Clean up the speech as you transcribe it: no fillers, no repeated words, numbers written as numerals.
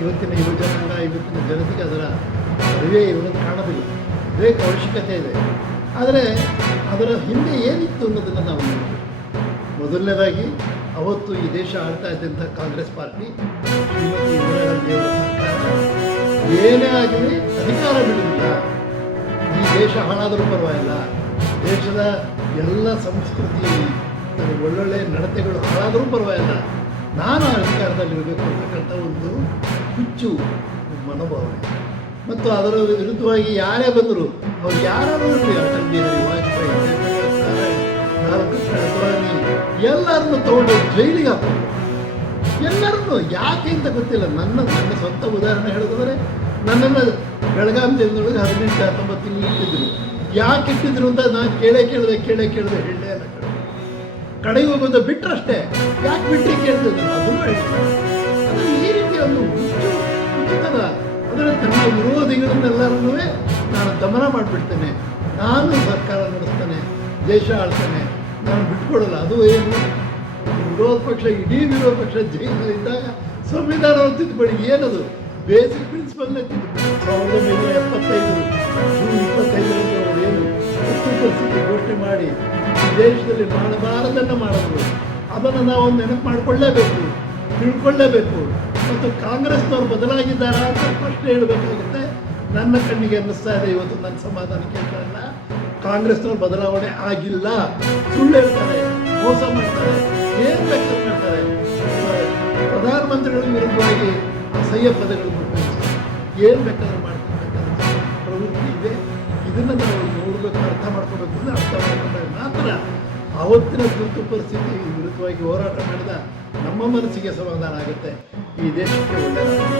ಇವತ್ತಿನ ಯುವಜನಾಂಗ ಇವತ್ತಿನ ಜನತೆಗೆ ಅದರ ಅರಿವೇ ಇರೋದು ಕಾಣೋದಿಲ್ಲ. ಬೇಕು ಅವಶ್ಯಕತೆ ಇದೆ. ಆದರೆ ಅದರ ಹಿಂದೆ ಏನಿತ್ತು ಅನ್ನೋದನ್ನು ನಾವು ನೋಡಬೇಕು. ಮೊದಲನೇದಾಗಿ ಅವತ್ತು ಈ ದೇಶ ಆಳ್ತಾ ಇದ್ದಂಥ ಕಾಂಗ್ರೆಸ್ ಪಾರ್ಟಿ, ಶ್ರೀಮತಿ ಇಂದಿರಾ ಗಾಂಧಿಯವರ ಸರ್ಕಾರ ಏನೇ ಆಗಲಿ ಅಧಿಕಾರ ಬಿಡುವುದಿಲ್ಲ. ಈ ದೇಶ ಹಾಳಾದರೂ ಪರವಾಗಿಲ್ಲ, ದೇಶದ ಎಲ್ಲ ಸಂಸ್ಕೃತಿ ಒಳ್ಳೊಳ್ಳೆ ನಡತೆಗಳು ಹಾಳಾದರೂ ಪರವಾಗಿಲ್ಲ, ನಾನು ಅಧಿಕಾರದಲ್ಲಿರಬೇಕು ಅಂತಕ್ಕಂಥ ಒಂದು ಹುಚ್ಚು ಮನೋಭಾವನೆ. ಮತ್ತು ಅದರ ವಿರುದ್ಧವಾಗಿ ಯಾರೇ ಬಂದರು, ಅವ್ರು ಯಾರು ಇರಲಿ, ಅಟಲ್ ಬಿಹಾರಿ ವಾಜಪೇಯಿ, ಅದ್ವಾನಿ ಎಲ್ಲರನ್ನು ತಗೊಂಡು ಜೈಲಿಗೆ ಹಾಕೋದು. ಎಲ್ಲರನ್ನು ಯಾಕೆ ಅಂತ ಗೊತ್ತಿಲ್ಲ. ನನ್ನ ಸ್ವಂತ ಉದಾಹರಣೆ ಹೇಳಿದ್ರೆ, ನನ್ನನ್ನು ಬೆಳಗಾಂ ಜೈಲಿನೊಳಗೆ 18-19 ತಿಂಗಳು ಇಟ್ಟಿದ್ರು. ಯಾಕೆ ಇಟ್ಟಿದ್ರು ಅಂತ ನಾನು ಕೇಳೇ ಕೇಳಿದೆ ಹೇಳೇ ಅಲ್ಲ. ಕಡೆಗೆ ಹೋಗೋದು ಬಿಟ್ಟರಷ್ಟೇ. ಯಾಕೆ ಬಿಟ್ಟರೆ ಕೇಳ್ತಿದ್ದೆ ಅದನ್ನು ಹೇಳ್ತಾರೆ. ಅಂದರೆ ಈ ರೀತಿಯ ಒಂದು ಹುಚ್ಚುತನ, ಅಂದರೆ ತನ್ನ ವಿರೋಧಿಗಳನ್ನೆಲ್ಲರನ್ನೂ ನಾನು ದಮನ ಮಾಡಿಬಿಡ್ತೇನೆ, ನಾನು ಸರ್ಕಾರ ನಡೆಸ್ತೇನೆ, ದೇಶ ಆಳ್ತೇನೆ, ನಾನು ಬಿಟ್ಕೊಡಲ್ಲ. ಅದು ಏನು ವಿರೋಧ ಪಕ್ಷ, ಇಡೀ ವಿರೋಧ ಪಕ್ಷ ಜೈಲಿನಲ್ಲಿದ್ದಾಗ ಸಂವಿಧಾನವನ್ನು ತಿದ್ದುಪಡಿ, ಏನದು ಬೇಸಿಕ್ ಪ್ರಿನ್ಸಿಪಲ್ನೇ ತಿದ್ದುಪಡಿ. 1975 ಜೂನ್ 25ರಂದು ಅವರು ಏನು ತುರ್ತು ಪರಿಸ್ಥಿತಿ ಘೋಷಣೆ ಮಾಡಿ ಈ ದೇಶದಲ್ಲಿ ಮಾಡಬಾರದನ್ನು ಮಾಡಿದ್ರು. ಅದನ್ನು ನಾವು ನೆನಪು ಮಾಡಿಕೊಳ್ಳೇಬೇಕು, ತಿಳ್ಕೊಳ್ಳೇಬೇಕು. ಮತ್ತು ಕಾಂಗ್ರೆಸ್ನವ್ರು ಬದಲಾಗಿದ್ದಾರಾ ಅಂತ ಪ್ರಶ್ನೆ ಹೇಳಬೇಕಾಗುತ್ತೆ. ನನ್ನ ಕಣ್ಣಿಗೆ ಅನ್ನಿಸ್ತಾ ಇದೆ ಇವತ್ತು, ನನ್ನ ಸಮಾಧಾನ ಕೇಳ್ತಾ ಇಲ್ಲ, ಕಾಂಗ್ರೆಸ್ನವ್ರು ಬದಲಾವಣೆ ಆಗಿಲ್ಲ. ಸುಳ್ಳು ಹೇಳ್ತಾರೆ, ಮೋಸ ಮಾಡ್ತಾರೆ, ಏನು ಬೇಕಾದ್ರೂ ಮಾಡ್ತಾರೆ. ಪ್ರಧಾನಮಂತ್ರಿಗಳ ವಿರುದ್ಧವಾಗಿ ಅಸಹ್ಯ ಪದಗಳು ಉಪಯೋಗಿಸ್ತಾರೆ, ಏನು ಬೇಕಾದ್ರೂ ಮಾಡ್ತಿರ್ತಕ್ಕಂಥ ಪ್ರವೃತ್ತಿ ಇದೆ. ಇದನ್ನು ನಾವು ನೋಡಬೇಕು, ಅರ್ಥ ಮಾಡ್ಕೋಬೇಕು. ಅಂದರೆ ಅರ್ಥ ಮಾಡ್ಕೊಂಡಾಗ ಮಾತ್ರ ಆವತ್ತಿನ ತುರ್ತು ಪರಿಸ್ಥಿತಿ ವಿರುದ್ಧವಾಗಿ ಹೋರಾಟ ಮಾಡಿದ ನಮ್ಮ ಮನಸ್ಸಿಗೆ ಸಮಾಧಾನ ಆಗುತ್ತೆ, ಈ ದೇಶಕ್ಕೆ ಒಳ್ಳೆಯದಾಗುತ್ತೆ.